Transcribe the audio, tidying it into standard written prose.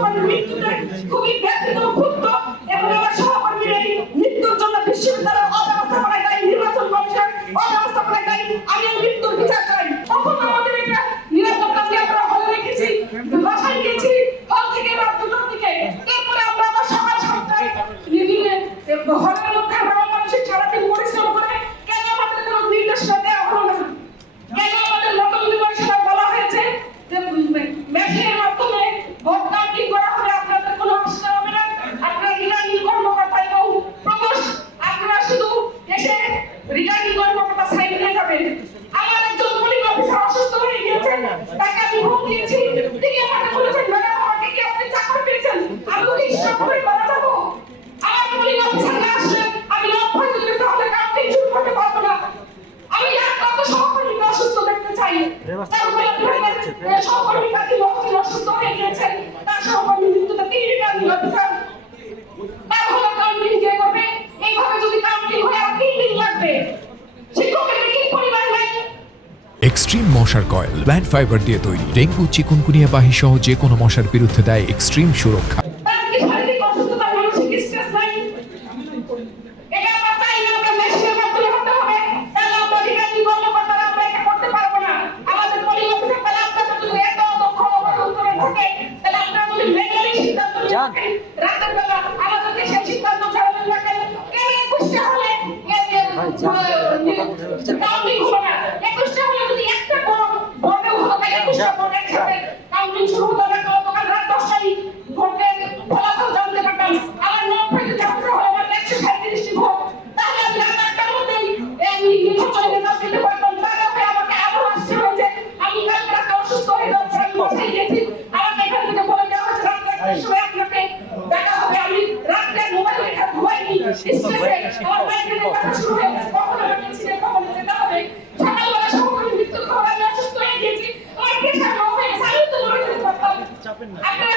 সহকর্মীর মৃত্যুতে খুবই ব্যথিত ক্ষুব্ধ এবং আমার সহকর্মীর এই মৃত্যুর জন্য বিশ্ববিদ্যালয়ের অব্যবস্থাপনায় দায়ী, নির্বাচন কমিশন অব্যবস্থাপনায় দায়ী। আমি এই মৃত্যুর বিচার চাই। তখন আমাদের একটা নিরাপত্তা দিয়ে আমরা হলে রেখেছি, বাসায় গিয়েছি, হল থেকে রাত 2টার দিকে। এরপরে আমরা আবার সকাল 7টায় হলের মধ্যে আমরা মানুষের সারাদিন পরিশ্রম করে কেন আমাদের কোনো নির্দেশনা দেওয়া হলো না? কেন আমাদের মতবিনিময় সময় বলা হয়েছে যে মেশিনের মাধ্যমে ভোট কাউন্টিং করা হবে, আপনাদের কোনো আসতে হবে না, আপনারা রিটার্নিং কর্মকর্তা এবং প্রমোশ আপনারা শুধু এসে রিটার্নিং কর্মকর্তা সাইন নিয়ে যাবেন। আমার একজন পুলিশ অফিসার অসুস্থ হয়ে গিয়েছেন, তাকে আমি ফোন দিয়েছি, তিনি আমাকে বলেছেন ম্যাডাম আমাকে কি আপনি চাকরি পেয়েছেন? আমি তো হিসাব করে মারা যাবো। আমার পুলিশ অফিসার না আসলে আমি অভ্যর্থ দিলে তাহলে কাউন্টিং শুরু করতে পারবো না। আমি একমাত্র সহকর্মীকে অসুস্থ দেখতে চাই। তার সহকর্মী কাজী মহসিন অসুস্থ হয়ে গিয়েছেন, তার সহকর্মী মৃত্যুতে তিনি রিটার্নিং অফিসার। তাহলে কাউন্টিং কে করবে? এইভাবে যদি কাউন্টিং হয় আর 3 দিন লাগবে। শিক্ষকের কি পরিবার নাই? এক্সট্রিম মশার কয়েল প্ল্যান্ট ফাইবার দিয়ে তৈরি, ডেঙ্গু চিকুনগুনিয়া বাহি সহ যে কোনো মশার বিরুদ্ধে দেয় এক্সট্রিম সুরক্ষা। তার কি শারীরিক অসুস্থতা, মানসিক স্ট্রেস নাই? এটা আমরা চাই না, আমরা মেশিনের মাধ্যমে হতে হবে। তাহলে আমরা রিটার্নিং কর্মকর্তারা আমরা এটা করতে পারবো না। আমাদের পুলিশ অফিসার তাহলে আপনাদের যদি এত দক্ষ অবলম্বনে থাকে, তাহলে আপনারা যদি মেডিকেলি সিদ্ধান্ত নেন রাতের বেলা আমাদেরকে সেই সিদ্ধান্ত ছাড়বেন না কেন? কেন 21টা হলে কাউন্টিং হলো না? 21টা হলে যদি একটা বোর্ডে হতো তাহলে 21টা বোর্ড একসাথে কাউন্টিং শুরু হতো না। তখন রাত 10টায় ভোটের ফলাফল জানতে পারতাম। আমার নাম পেতে যাচ্ছে হলো আমার 137টি ভোট, তাহলে আমি রাত 8টার মধ্যেই এই নির্বাচনে রেজাল্ট দিতে পারতাম। তারপরে আমাকে আবার আসছে হয়েছে আমি কালকে রাতে অসুস্থ হয়ে যাচ্ছি, আমি বাসায় গেছি, আমাকে এখান থেকে বলে দেওয়া হচ্ছে রাত 1টার সময় আপনাকে দেখা হবে। আমি রাত্রে মোবাইল রেখে ঘুমাইনি, স্ট্রেসে আমার মাইগ্রেনের ব্যথা শুরু হয়ে গেছে, কখন আমাকে ছিঁড়ে কখন যেতে হবে। সকালবেলা সহকর্মী মৃত্যুর খবর আমি অসুস্থ হয়ে গেছি, আমার প্রেশার লো হয়ে গেছে, আমি তো মরে যেতে পারতাম। আপনারা